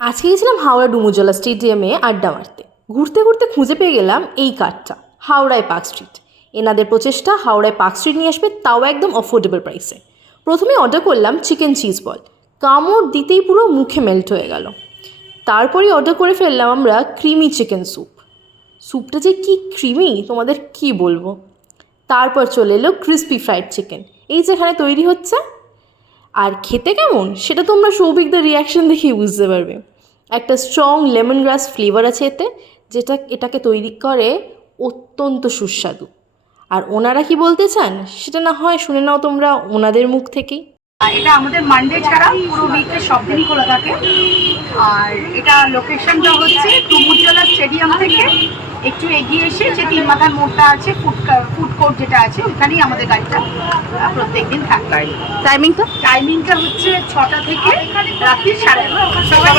আজকে গেছিলাম হাওড়া ডুমুরজলা স্টেডিয়ামে আড্ডা মারতে। ঘুরতে ঘুরতে খুঁজে পেয়ে গেলাম এই কার্ডটা, হাওড়ায় পার্ক স্ট্রিট। এনাদের প্রচেষ্টা হাওড়ায় পার্ক স্ট্রিট নিয়ে আসবে, তাও একদম অফোর্ডেবল প্রাইসে। প্রথমে অর্ডার করলাম চিকেন চিজ বল, কামড় দিতেই পুরো মুখে মেল্ট হয়ে গেল। তারপরেই অর্ডার করে ফেললাম আমরা ক্রিমি চিকেন স্যুপ। স্যুপটা যে কি ক্রিমি তোমাদের কি বলবো। তারপর চলে এলো ক্রিস্পি ফ্রাইড চিকেন, এই যেখানে তৈরি হচ্ছে। আর খেতে কেমন সেটা তোমরা সৌভিকদের রিয়াকশন দেখেই বুঝতে পারবে। একটা স্ট্রং লেমন গ্রাস ফ্লেভার আছে এতে, যেটা এটাকে তৈরি করে অত্যন্ত সুস্বাদু। আর ওনারা কি বলতে চান সেটা না হয় শুনে নাও তোমরা ওনাদের মুখ থেকেই। এটা আমাদের মানডে ছাড়া পুরো উইকে সব দিনই খোলা থাকে। আর এটা লোকেশনটা হচ্ছে ডুমুরজলা স্টেডিয়াম থেকে একটু এগিয়ে এসে যে তিন মাথার মোড়টা আছে, ফুড কোর্ট যেটা আছে, ওখানেই আমাদের গাড়িটা প্রত্যেকদিন থাকে। টাইমিংটা হচ্ছে 6টা থেকে রাত্রি 11:30। সবাই